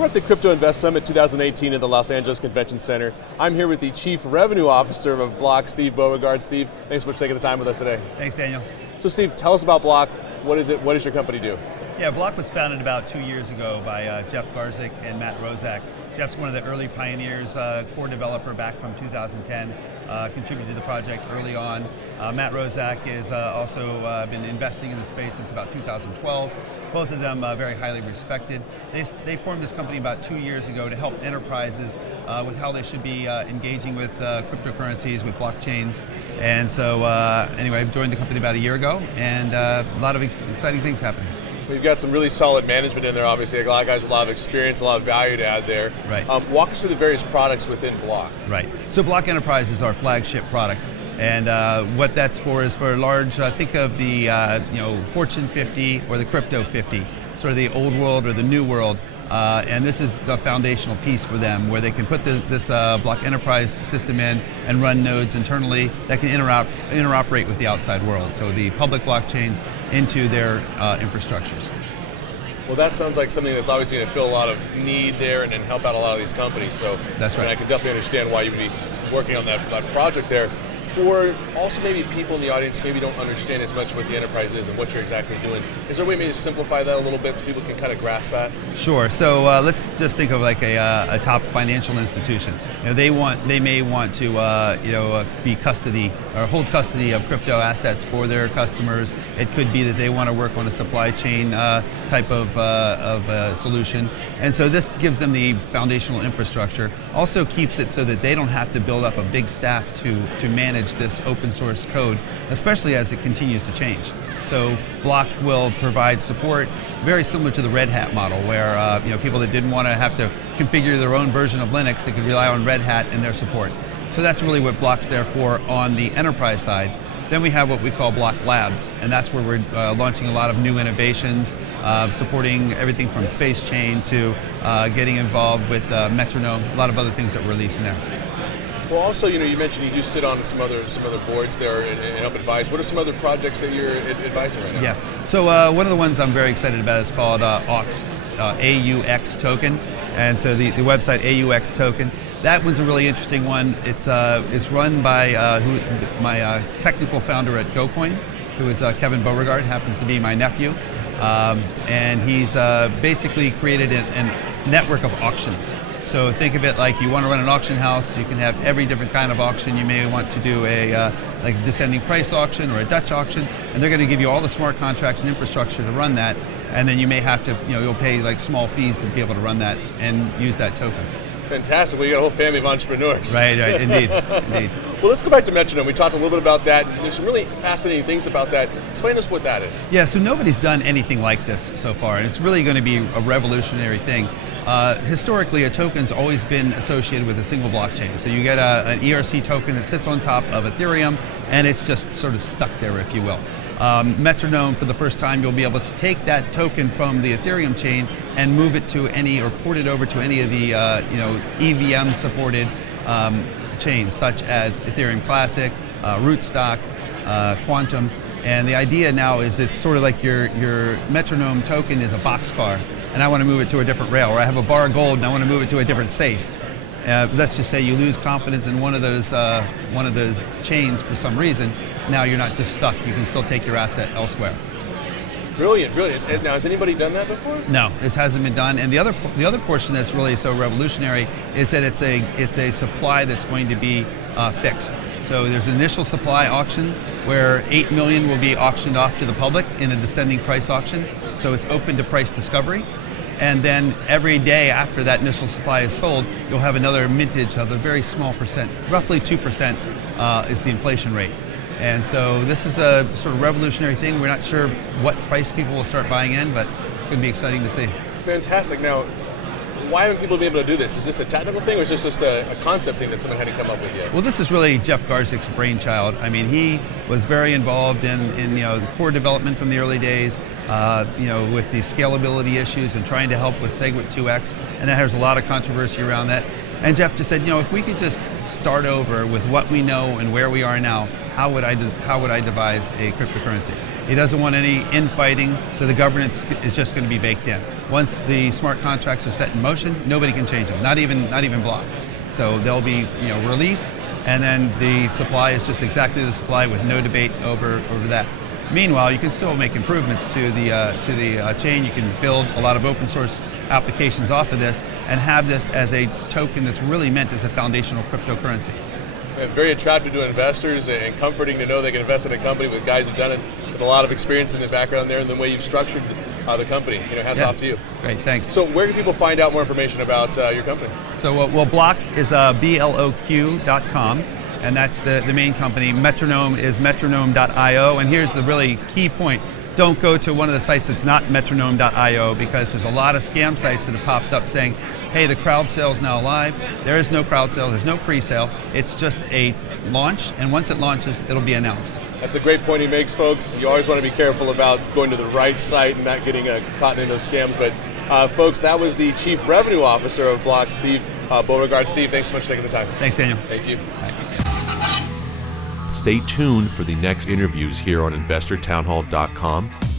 We're at the Crypto Invest Summit 2018 at the Los Angeles Convention Center. I'm here with the Chief Revenue Officer of Bloq, Steve Beauregard. Steve, thanks so much for taking the time with us today. Thanks, Daniel. So Steve, tell us about Bloq. What is it? What does your company do? Yeah, Bloq was founded about 2 years ago by Jeff Garzik and Matt Rozak. Jeff's one of the early pioneers, core developer back from 2010, contributed to the project early on. Matt Rozak has also been investing in the space since about 2012. Both of them very highly respected. They formed this company about 2 years ago to help enterprises with how they should be engaging with cryptocurrencies, with blockchains. And so anyway, I've joined the company about a year ago, and a lot of exciting things happening. We've got some really solid management in there, obviously. A lot of guys with a lot of experience, a lot of value to add there. Right. Walk us through the various products within Bloq. Right. So Bloq Enterprise is our flagship product. And what that's for is for large, think of the Fortune 50 or the Crypto 50, sort of the old world or the new world. And this is the foundational piece for them, where they can put this Bloq Enterprise system in and run nodes internally that can interoperate with the outside world. So the public blockchains into their infrastructures. Well, that sounds like something that's obviously going to fill a lot of need there and help out a lot of these companies. So that's right. I can definitely understand why you would be working on that project there. For also maybe people in the audience maybe don't understand as much what the enterprise is and what you're exactly doing, is there a way maybe to simplify that a little bit so people can kind of grasp that? Sure. So let's just think of like a top financial institution. They may want to be custody or hold custody of crypto assets for their customers. It could be that they want to work on a supply chain type of solution, and so this gives them the foundational infrastructure. Also keeps it so that they don't have to build up a big staff to manage this open source code, especially as it continues to change. So Bloq will provide support very similar to the Red Hat model, where people that didn't want to have to configure their own version of Linux, they could rely on Red Hat and their support. So that's really what Bloq's there for on the enterprise side. Then we have what we call Bloq Labs, and that's where we're launching a lot of new innovations, supporting everything from Space Chain to getting involved with Metronome, a lot of other things that we're releasing there. Well, also, you mentioned you do sit on some other boards there and help advise. What are some other projects that you're advising right now? Yeah. So one of the ones I'm very excited about is called AUX, AUX token, and so the website AUX token. That one's a really interesting one. It's run by my technical founder at GoCoin, who is Kevin Beauregard, happens to be my nephew, and he's basically created a network of auctions. So think of it like you want to run an auction house. You can have every different kind of auction. You may want to do a like a descending price auction or a Dutch auction, and they're going to give you all the smart contracts and infrastructure to run that. And then you may have to, you'll pay like small fees to be able to run that and use that token. Fantastic. Well, you got a whole family of entrepreneurs. Right, indeed. Well, let's go back to Metronome. We talked a little bit about that. There's some really fascinating things about that. Explain to us what that is. Yeah, so nobody's done anything like this so far, and it's really going to be a revolutionary thing. Historically, a token's always been associated with a single blockchain. So you get an ERC token that sits on top of Ethereum, and it's just sort of stuck there, if you will. Metronome, for the first time, you'll be able to take that token from the Ethereum chain and move it to any, or port it over to any of the EVM-supported chains, such as Ethereum Classic, Rootstock, Quantum. And the idea now is it's sort of like your Metronome token is a boxcar, and I want to move it to a different rail, or I have a bar of gold and I want to move it to a different safe. Let's just say you lose confidence in one of those chains for some reason. Now you're not just stuck. You can still take your asset elsewhere. Brilliant, brilliant. Now, has anybody done that before? No, this hasn't been done. And the other portion that's really so revolutionary is that it's a supply that's going to be fixed. So there's an initial supply auction where 8 million will be auctioned off to the public in a descending price auction. So it's open to price discovery. And then every day after that initial supply is sold, you'll have another mintage of a very small percent, roughly 2% is the inflation rate. And so this is a sort of revolutionary thing. We're not sure what price people will start buying in, but it's going to be exciting to see. Fantastic. Now, why haven't people been able to do this? Is this a technical thing, or is this just a concept thing that someone had to come up with yet? Well, this is really Jeff Garzik's brainchild. I mean, he was very involved in the core development from the early days, with the scalability issues and trying to help with SegWit 2x, and there's a lot of controversy around that. And Jeff just said, if we could just start over with what we know and where we are now, how would I devise a cryptocurrency? He doesn't want any infighting, so the governance is just going to be baked in. Once the smart contracts are set in motion, nobody can change them, not even Bloq. So they'll be released, and then the supply is just exactly the supply with no debate over that. Meanwhile, you can still make improvements to the chain. You can build a lot of open source applications off of this and have this as a token that's really meant as a foundational cryptocurrency. And very attractive to investors and comforting to know they can invest in a company with guys who've done it with a lot of experience in the background there and the way you've structured the company. Hats off to you. Great, thanks. So where can people find out more information about your company? So Bloq is bloq.com. And that's the main company. Metronome is metronome.io. And here's the really key point. Don't go to one of the sites that's not metronome.io, because there's a lot of scam sites that have popped up saying, hey, the crowd sale is now live. There is no crowd sale. There's no pre-sale. It's just a launch. And once it launches, it'll be announced. That's a great point he makes, folks. You always want to be careful about going to the right site and not getting caught in those scams. But folks, that was the Chief Revenue Officer of Bloq, Steve Beauregard. Steve, thanks so much for taking the time. Thanks, Daniel. Thank you. Bye. Stay tuned for the next interviews here on InvestorTownHall.com.